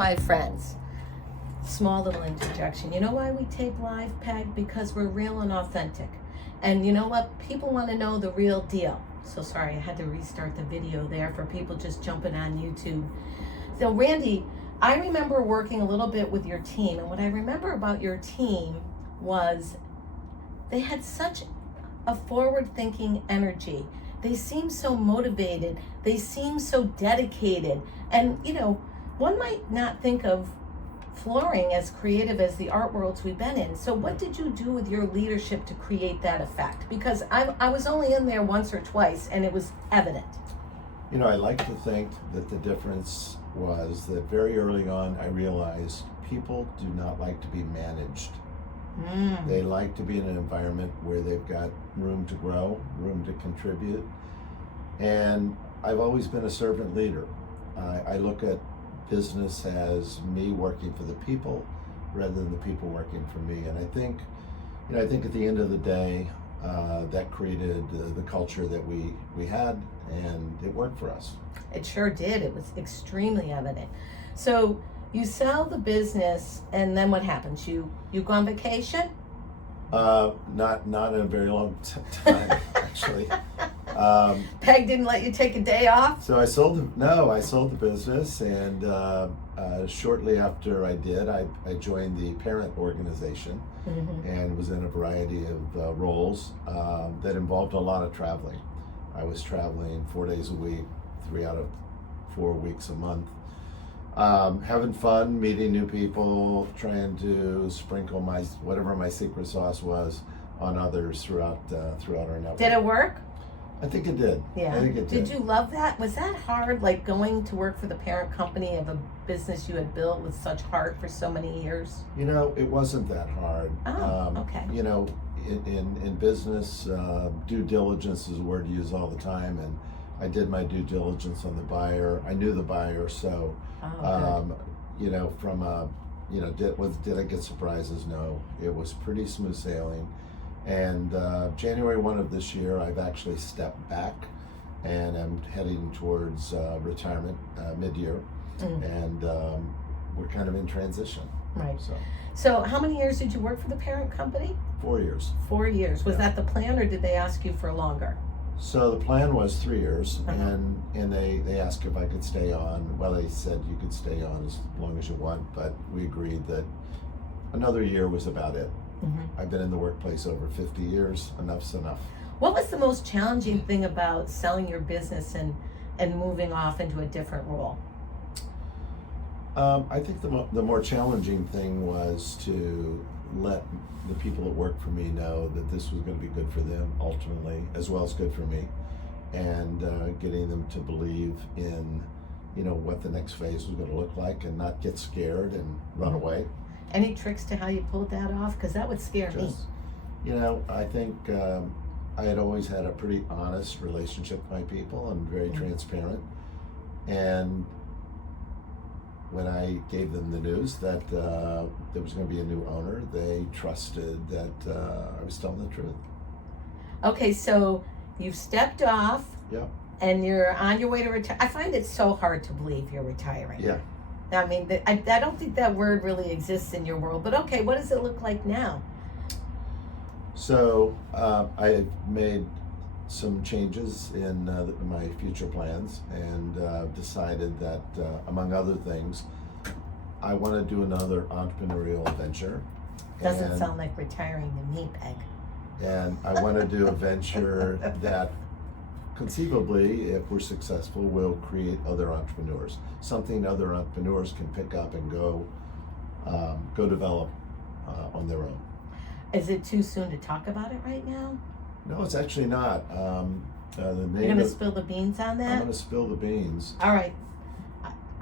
my friends. Small little interjection. You know why we tape live, Peg? Because we're real and authentic. And you know what? People want to know the real deal. So sorry, I had to restart the video there for people just jumping on YouTube. So Randy, I remember working a little bit with your team, and what I remember about your team was they had such a forward-thinking energy. They seemed so motivated. They seemed so dedicated. And, you know, one might not think of flooring as creative as the art worlds we've been in. So what did you do with your leadership to create that effect? Because I was only in there once or twice, and it was evident. You know, I like to think that the difference was that very early on I realized people do not like to be managed. They like to be in an environment where they've got room to grow, room to contribute. And I've always been a servant leader. I look at business as me working for the people rather than the people working for me. And I think at the end of the day, that created the culture that we had, and it worked for us. It sure did. It was extremely evident. So you sell the business, and then what happens? You go on vacation? Not in a very long time, actually. Peg didn't let you take a day off? So I sold the business, and shortly after I did, I joined the parent organization and was in a variety of roles that involved a lot of traveling. I was traveling 4 days a week, 3 out of 4 weeks a month. Having fun, meeting new people, trying to sprinkle whatever my secret sauce was on others throughout our network. Did it work? I think it did. Yeah. I think it did. Did you love that? Was that hard, like going to work for the parent company of a business you had built with such heart for so many years? You know, it wasn't that hard. Oh, okay. You know, in business, due diligence is a word used all the time, and I did my due diligence on the buyer. I knew the buyer, so you know, from did I get surprises? No, it was pretty smooth sailing. And January 1 of this year, I've actually stepped back, and I'm heading towards retirement mid-year, and we're kind of in transition. Right. So how many years did you work for the parent company? 4 years. 4 years. Was that the plan, or did they ask you for longer? So the plan was 3 years, and they asked if I could stay on. Well, they said you could stay on as long as you want, but we agreed that another year was about it. I've been in the workplace over 50 years. Enough's enough. What was the most challenging thing about selling your business and moving off into a different role? I think the more challenging thing was to let the people that work for me know that this was going to be good for them ultimately, as well as good for me, and getting them to believe in, you know, what the next phase was going to look like, and not get scared and run away. Any tricks to how you pulled that off? Because that would scare me. You know, I think I had always had a pretty honest relationship with my people and very transparent. And when I gave them the news that there was going to be a new owner, they trusted that I was telling the truth. Okay, so you've stepped off. Yeah. And you're on your way to retire. I find it so hard to believe you're retiring. Yeah. I mean, I don't think that word really exists in your world, but okay, what does it look like now? So I have made some changes in my future plans, and decided that, among other things, I want to do another entrepreneurial venture. Doesn't sound like retiring to me, Peg. And I want to do a venture that conceivably, if we're successful, will create other entrepreneurs. Something other entrepreneurs can pick up and go develop on their own. Is it too soon to talk about it right now? No, it's actually not. You're going to spill the beans on that? I'm going to spill the beans. All right.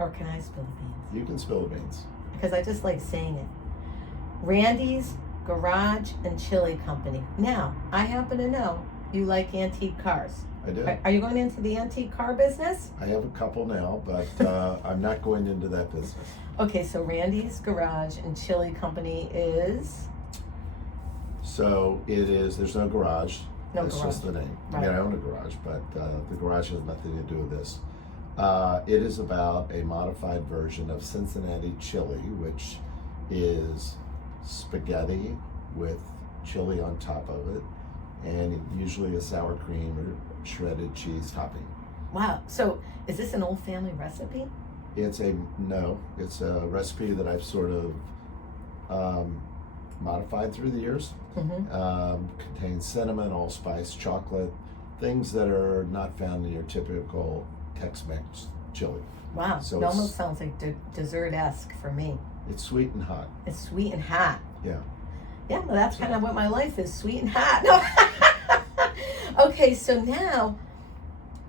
Or can I spill the beans? You can spill the beans. Because I just like saying it. Randy's Garage and Chili Company. Now, I happen to know you like antique cars. I do. Are you going into the antique car business? I have a couple now, but I'm not going into that business. Okay, so Randy's Garage and Chili Company is? So it is, there's no garage. No That's garage. just the name. Right. I mean, I own a garage, but the garage has nothing to do with this. It is about a modified version of Cincinnati chili, which is spaghetti with chili on top of it, and usually a sour cream or shredded cheese topping. Wow. So is this an old family recipe? It's a recipe that I've sort of modified through the years. Contains cinnamon, allspice, chocolate, things that are not found in your typical Tex-Mex chili. Wow. So it almost sounds like dessert-esque for me. It's sweet and hot. It's sweet and hot. Yeah. Yeah, well, that's kind of what my life is, sweet and hot. No. Okay, so now,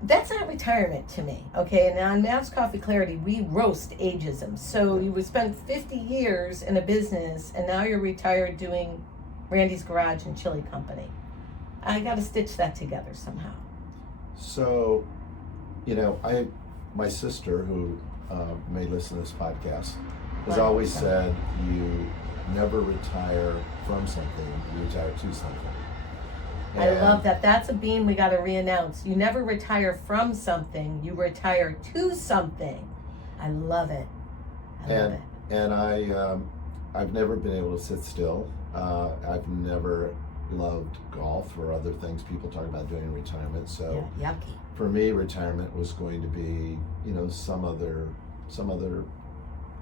that's not retirement to me, okay? And on Mavs Coffee Clarity, we roast ageism. So you would spend 50 years in a business, and now you're retired doing Randy's Garage and Chili Company. I got to stitch that together somehow. So, my sister, who may listen to this podcast, has always said you never retire from something, you retire to something. I love that. That's a beam we got to re-announce. You never retire from something, you retire to something. I love it. I love it. And I've never been able to sit still. I've never loved golf or other things people talk about doing in retirement. So yeah, yucky. For me, retirement was going to be, some other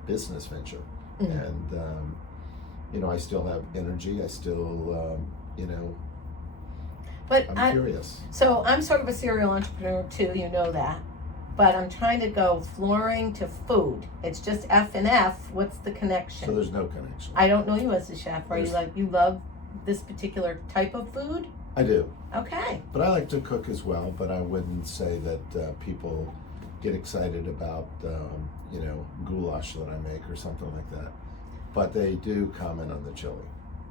business venture. And, I still have energy. I still, But I'm curious. So I'm sort of a serial entrepreneur too, you know that. But I'm trying to go flooring to food. It's just F and F. What's the connection? So there's no connection. I don't know you as a chef. Are you love this particular type of food? I do. Okay. But I like to cook as well, but I wouldn't say that people get excited about, goulash that I make or something like that. But they do comment on the chili.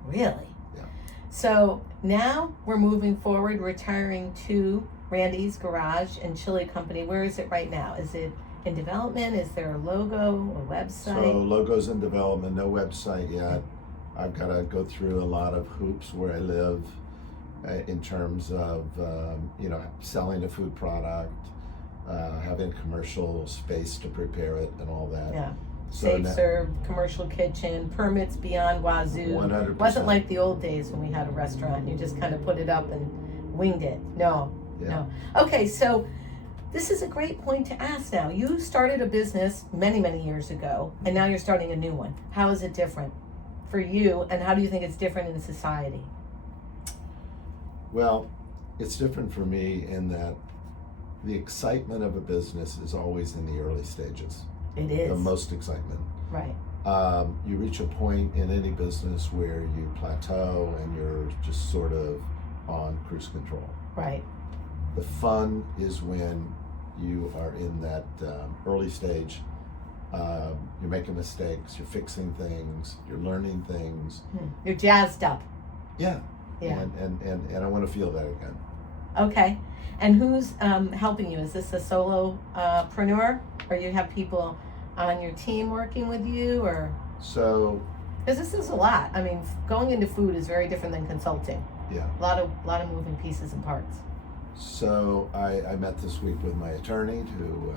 Really? Yeah. So now we're moving forward, retiring to Randy's Garage and Chili Company. Where is it right now? Is it in development? Is there a logo, a website? So logo's in development, no website yet. I've got to go through a lot of hoops where I live in terms of, selling a food product, having commercial space to prepare it and all that. Yeah. So Safe serve, commercial kitchen, permits beyond wazoo. 100%. It wasn't like the old days when we had a restaurant and you just kind of put it up and winged it. No. Okay, so this is a great point to ask now. You started a business many, many years ago, and now you're starting a new one. How is it different for you, and how do you think it's different in society? Well, it's different for me in that the excitement of a business is always in the early stages. It is. The most excitement. Right. You reach a point in any business where you plateau and you're just sort of on cruise control. Right. The fun is when you are in that early stage. You're making mistakes, you're fixing things, you're learning things. You're jazzed up. Yeah. Yeah. And I want to feel that again. Okay. And who's helping you? Is this a solopreneur, or you have people on your team working with you, or? So. Because this is a lot. I mean, going into food is very different than consulting. Yeah. A lot of moving pieces and parts. So I met this week with my attorney who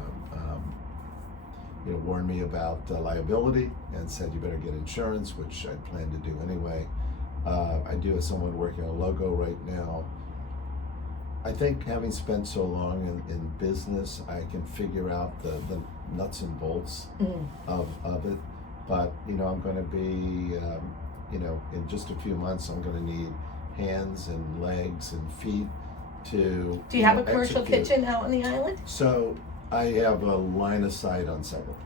warned me about liability and said you better get insurance, which I plan to do anyway. I do have someone working on a logo right now. I think having spent so long in business, I can figure out the nuts and bolts of it. But, I'm going to be, in just a few months, I'm going to need hands and legs and feet to Do you have a commercial execute. kitchen out on the island? So I have a line of sight on several.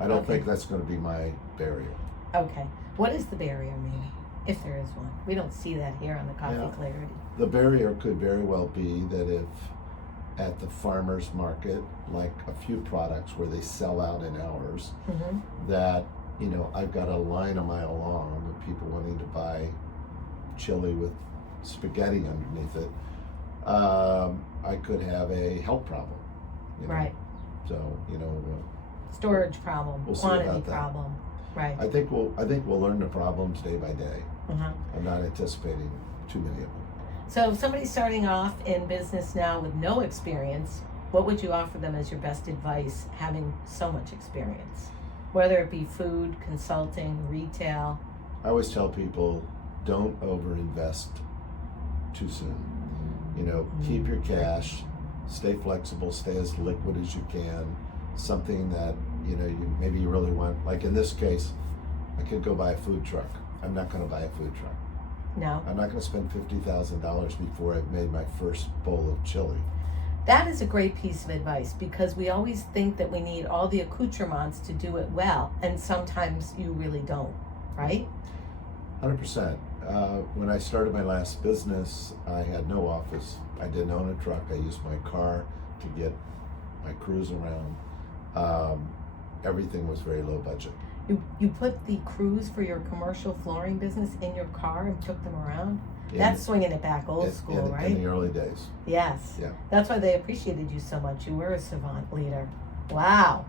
I don't think that's going to be my barrier. Okay. What is the barrier, maybe, if there is one? We don't see that here on the Coffee Clarity. The barrier could very well be that if at the farmer's market, like a few products where they sell out in hours, that, I've got a line a mile long of people wanting to buy chili with spaghetti underneath it. I could have a health problem. Right. So, Storage problem, we'll see quantity about that. problem. Right. I think we'll learn the problems day by day. I'm not anticipating too many of them. So if somebody's starting off in business now with no experience, what would you offer them as your best advice, having so much experience? Whether it be food, consulting, retail. I always tell people, don't overinvest too soon. Keep your cash, stay flexible, stay as liquid as you can. Something that, maybe you really want. Like in this case, I could go buy a food truck. I'm not going to buy a food truck. No. I'm not going to spend $50,000 before I've made my first bowl of chili. That is a great piece of advice, because we always think that we need all the accoutrements to do it well, and sometimes you really don't, right? 100%. When I started my last business, I had no office. I didn't own a truck. I used my car to get my crews around. Everything was very low budget. You put the crews for your commercial flooring business in your car and took them around? That's swinging it back old school, right? In the early days. Yes. Yeah. That's why they appreciated you so much. You were a savant leader. Wow.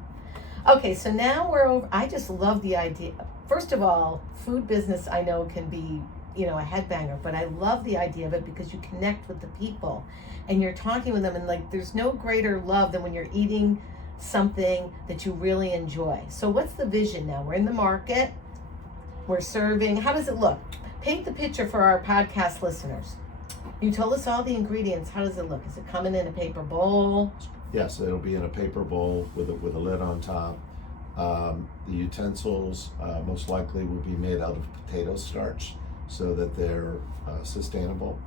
Okay, so now we're over. I just love the idea. First of all, food business I know can be, a headbanger, but I love the idea of it because you connect with the people and you're talking with them, and like there's no greater love than when you're eating something that you really enjoy. So what's the vision now? We're in the market. We're serving. How does it look? Paint the picture for our podcast listeners. You told us all the ingredients. How does it look? Is it coming in a paper bowl? Yes, it'll be in a paper bowl with a lid on top. The utensils most likely will be made out of potato starch so that they're sustainable.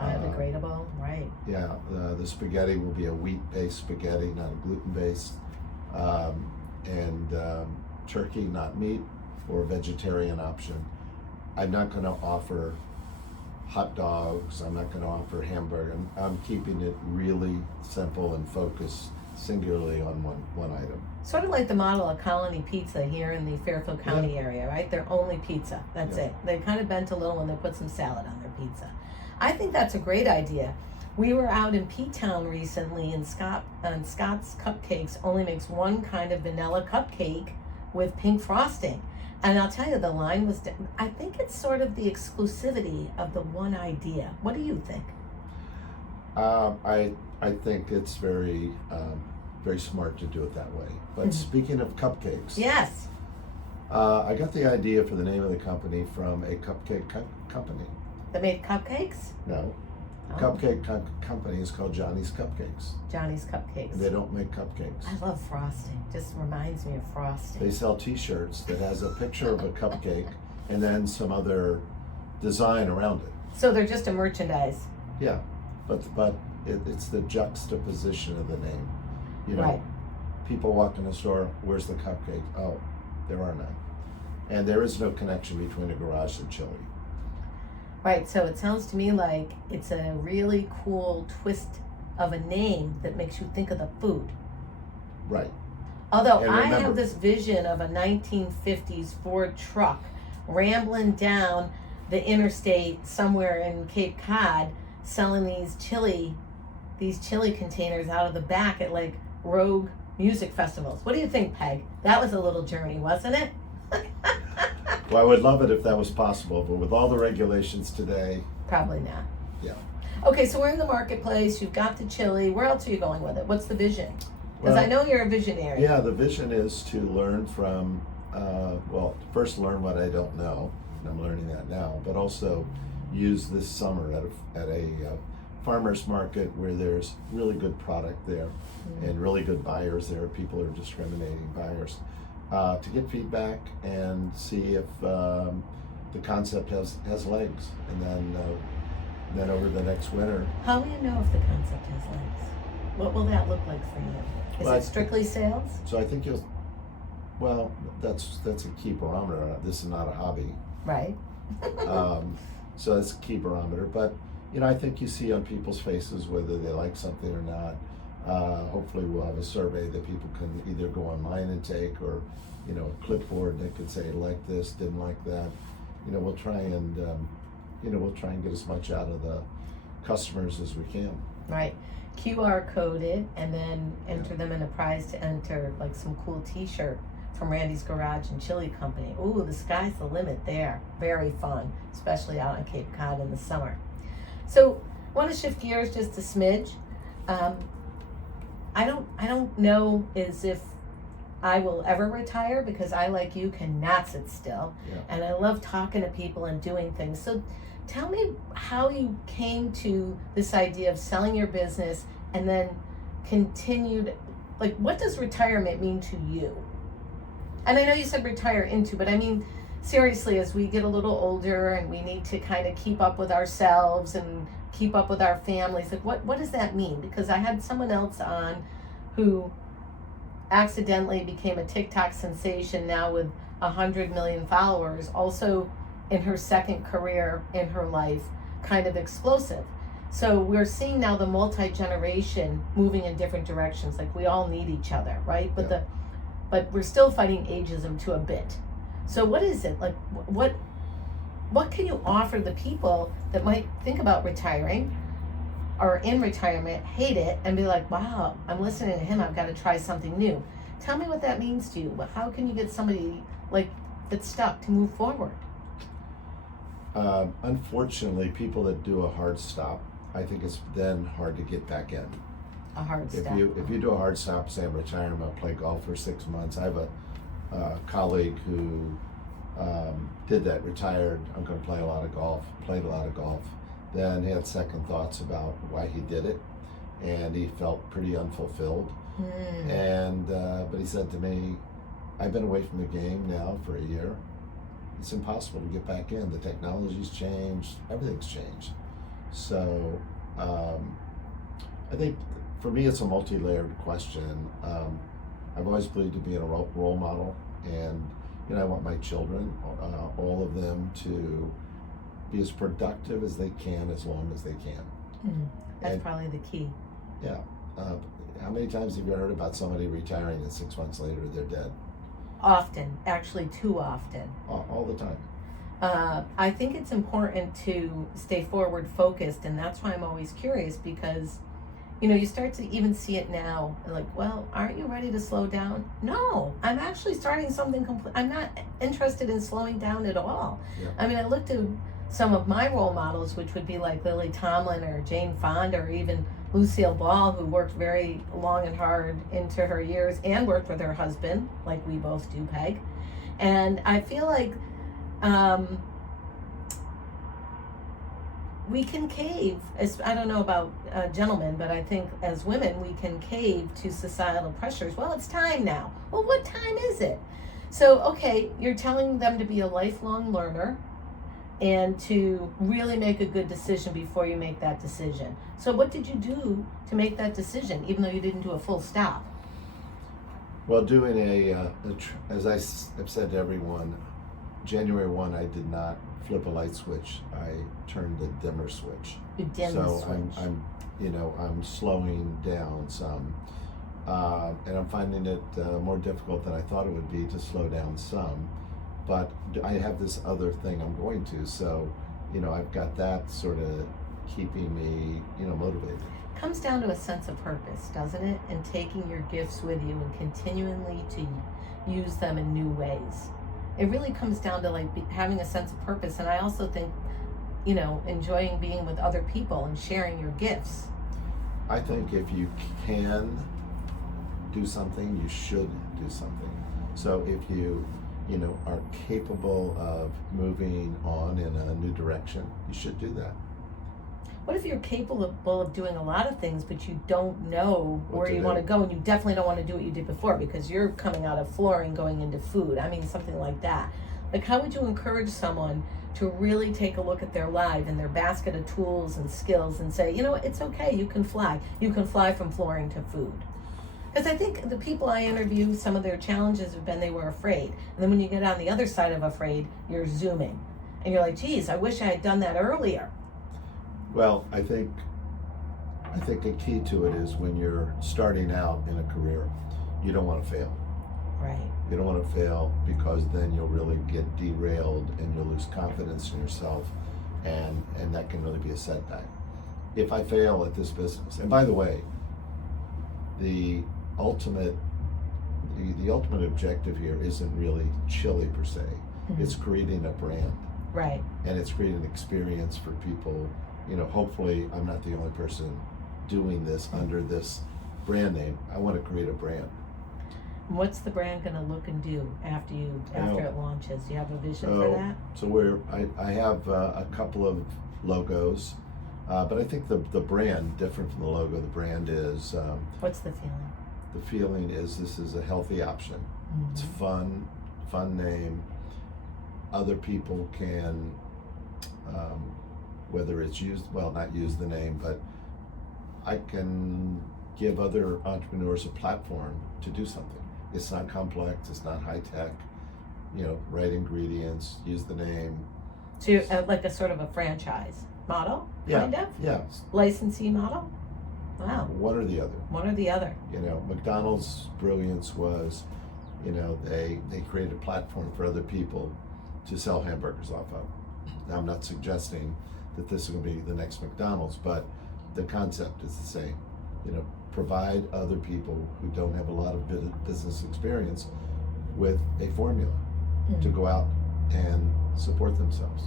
Biodegradable, right. Yeah, the spaghetti will be a wheat-based spaghetti, not a gluten-based. And turkey, not meat, or a vegetarian option. I'm not going to offer hot dogs. I'm not going to offer hamburger. I'm keeping it really simple and focused singularly on one item. Sort of like the model of Colony Pizza here in the Fairfield County area, right? They're only pizza. That's it. They kind of bent a little when they put some salad on their pizza. I think that's a great idea. We were out in P-Town recently, and Scott's Cupcakes only makes one kind of vanilla cupcake with pink frosting. And I'll tell you, the line was, I think it's sort of the exclusivity of the one idea. What do you think? I think it's very smart to do it that way. But speaking of cupcakes. Yes. I got the idea for the name of the company from a cupcake company. That made cupcakes? No. The cupcake company is called Johnny's Cupcakes. Johnny's Cupcakes. They don't make cupcakes. I love frosting. Just reminds me of frosting. They sell T-shirts that has a picture of a cupcake and then some other design around it. So they're just a merchandise. Yeah, but it's the juxtaposition of the name. Right. People walk in the store, where's the cupcake? Oh, there are none. And there is no connection between a garage and chili. Right, so it sounds to me like it's a really cool twist of a name that makes you think of the food. Right. Although I have this vision of a 1950s Ford truck rambling down the interstate somewhere in Cape Cod selling these chili containers out of the back at like rogue music festivals. What do you think, Peg? That was a little journey, wasn't it? Well, I would love it if that was possible, but with all the regulations today... Probably not. Yeah. Okay, so we're in the marketplace. You've got the chili. Where else are you going with it? What's the vision? Because I know you're a visionary. Yeah, the vision is to learn from, first learn what I don't know, and I'm learning that now, but also use this summer at a farmer's market where there's really good product there and really good buyers there. People are discriminating buyers. To get feedback and see if the concept has legs, and then over the next winter. How will you know if the concept has legs? What will that look like for you? Is it strictly sales? So I think that's a key barometer. This is not a hobby. Right. So that's a key barometer. But I think you see on people's faces whether they like something or not. Hopefully we'll have a survey that people can either go online and take, or a clipboard, and they could say like this, didn't like that. We'll try and get as much out of the customers as we can. Right. QR coded, and then enter them in a prize to enter like some cool T-shirt from Randy's Garage and Chili Company. Ooh, the sky's the limit there. Very fun, especially out on Cape Cod in the summer. So, want to shift gears just a smidge. I don't know as if I will ever retire, because I, like you, cannot sit still. Yeah. And I love talking to people and doing things. So tell me how you came to this idea of selling your business and then continued, like, what does retirement mean to you? And I know you said retire into, but I mean, seriously, as we get a little older and we need to kind of keep up with ourselves and keep up with our families, like what does that mean? Because I had someone else on who accidentally became a TikTok sensation now with 100 million followers, also in her second career in her life, kind of explosive. So we're seeing now the multi-generation moving in different directions. Like, we all need each other, right? But but we're still fighting ageism to a bit. So what is it? Like, what can you offer the people that might think about retiring or in retirement, hate it, and be like, wow, I'm listening to him, I've got to try something new. Tell me what that means to you. How can you get somebody like that's stuck to move forward? Unfortunately, people that do a hard stop, I think it's then hard to get back in. A hard stop. If you do a hard stop, say I'm retiring, I'm going to play golf for 6 months. I have a colleague who did that, retired, I'm going to play a lot of golf, played a lot of golf. Then he had second thoughts about why he did it, and he felt pretty unfulfilled. And but he said to me, I've been away from the game now for a year. It's impossible to get back in. The technology's changed, everything's changed. So I think for me it's a multi-layered question. I've always believed in being a role model, and I want my children, all of them, to be as productive as they can as long as they can. That's probably the key. Yeah. How many times have you heard about somebody retiring and 6 months later they're dead? Often, actually too often. All the time. I think it's important to stay forward focused, and that's why I'm always curious, because you start to even see it now, like, well, aren't you ready to slow down? No, I'm actually starting something complete. I'm not interested in slowing down at all. Yeah. I mean, I looked at some of my role models, which would be like Lily Tomlin or Jane Fonda or even Lucille Ball, who worked very long and hard into her years and worked with her husband, like we both do, Peg. And I feel like we can cave, I don't know about gentlemen, but I think as women we can cave to societal pressures. Well, it's time now. Well, what time is it? So, okay, you're telling them to be a lifelong learner and to really make a good decision before you make that decision. So what did you do to make that decision, even though you didn't do a full stop? Well, doing as I've said to everyone, January 1, I did not flip a light switch. I turned the dimmer switch. You dimmed the switch. So I'm slowing down some, and I'm finding it more difficult than I thought it would be to slow down some. But I have this other thing I'm going to, so I've got that sort of keeping me motivated. Comes down to a sense of purpose, doesn't it? And taking your gifts with you and continually to use them in new ways. It really comes down to having a sense of purpose. And I also think, enjoying being with other people and sharing your gifts. I think if you can do something, you should do something. So if you are capable of moving on in a new direction, you should do that. What if you're capable of doing a lot of things, but you don't know where you want to go, and you definitely don't want to do what you did before because you're coming out of flooring going into food? I mean, something like that. Like, how would you encourage someone to really take a look at their life and their basket of tools and skills and say, it's okay, you can fly. You can fly from flooring to food. Because I think the people I interview, some of their challenges have been they were afraid. And then when you get on the other side of afraid, you're zooming. And you're like, geez, I wish I had done that earlier. Well, I think a key to it is when you're starting out in a career, you don't want to fail. Right. You don't want to fail, because then you'll really get derailed and you'll lose confidence in yourself, and that can really be a setback. If I fail at this business, and by the way, the ultimate objective here isn't really chili per se. Mm-hmm. It's creating a brand. Right. And it's creating an experience for people. Hopefully I'm not the only person doing this under this brand name. I want to create a brand. What's the brand going to look and do after it launches? Do you have a vision for that? So I have a couple of logos, but I think the brand, different from the logo, the brand is... What's the feeling? The feeling is this is a healthy option. Mm-hmm. It's fun name. Other people can, whether it's not use the name, but I can give other entrepreneurs a platform to do something. It's not complex, it's not high tech, right ingredients, use the name. So you're like a sort of a franchise model, kind of? Yeah. Licensee model? Wow. One or the other. McDonald's brilliance was, they created a platform for other people to sell hamburgers off of. Now, I'm not suggesting that this is going to be the next McDonald's, but the concept is the same. Provide other people who don't have a lot of business experience with a formula to go out and support themselves.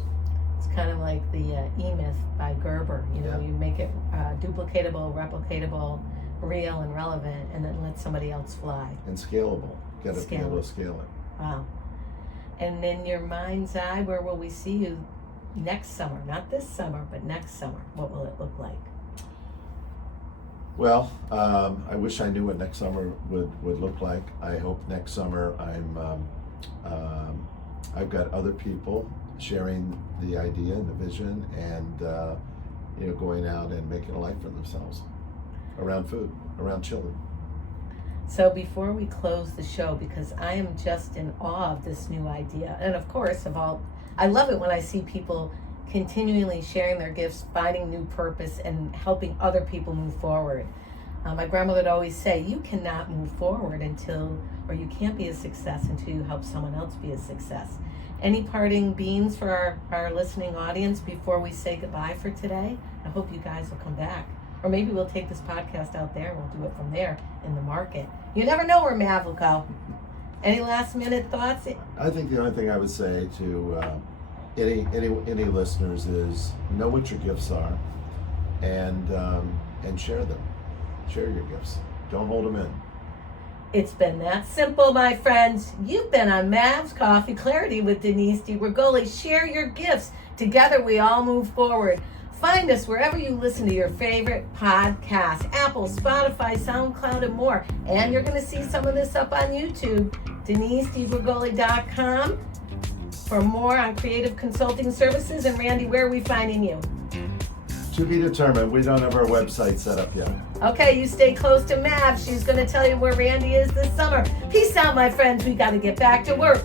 It's kind of like the E-Myth by Gerber. You make it duplicatable, replicatable, real, and relevant, and then let somebody else fly. And scalable. Got to be able to scale it. Wow. And in your mind's eye, where will we see you next summer? Not this summer, but next summer. What will it look like? Well, I wish I knew what next summer would look like. I hope next summer I've got other people sharing the idea and the vision, and going out and making a life for themselves around food, around children. So before we close the show, because I am just in awe of this new idea, and of course I love it when I see people continually sharing their gifts, finding new purpose, and helping other people move forward. My grandmother would always say, you cannot move forward you can't be a success until you help someone else be a success. Any parting beans for our listening audience before we say goodbye for today? I hope you guys will come back. Or maybe we'll take this podcast out there and we'll do it from there in the market. You never know where Mav will go. Any last minute thoughts? I think the only thing I would say to any listeners is know what your gifts are, and share them. Share your gifts. Don't hold them in. It's been that simple, my friends. You've been on Mav's Coffee Clarity with Denise DiGregoli. Share your gifts. Together we all move forward. Find us wherever you listen to your favorite podcasts, Apple, Spotify, SoundCloud, and more. And you're going to see some of this up on YouTube, DeniseDiGregoli.com. For more on creative consulting services. And Randy, where are we finding you? To be determined. We don't have our website set up yet. Okay, you stay close to Mav. She's going to tell you where Randy is this summer. Peace out, my friends. We got to get back to work.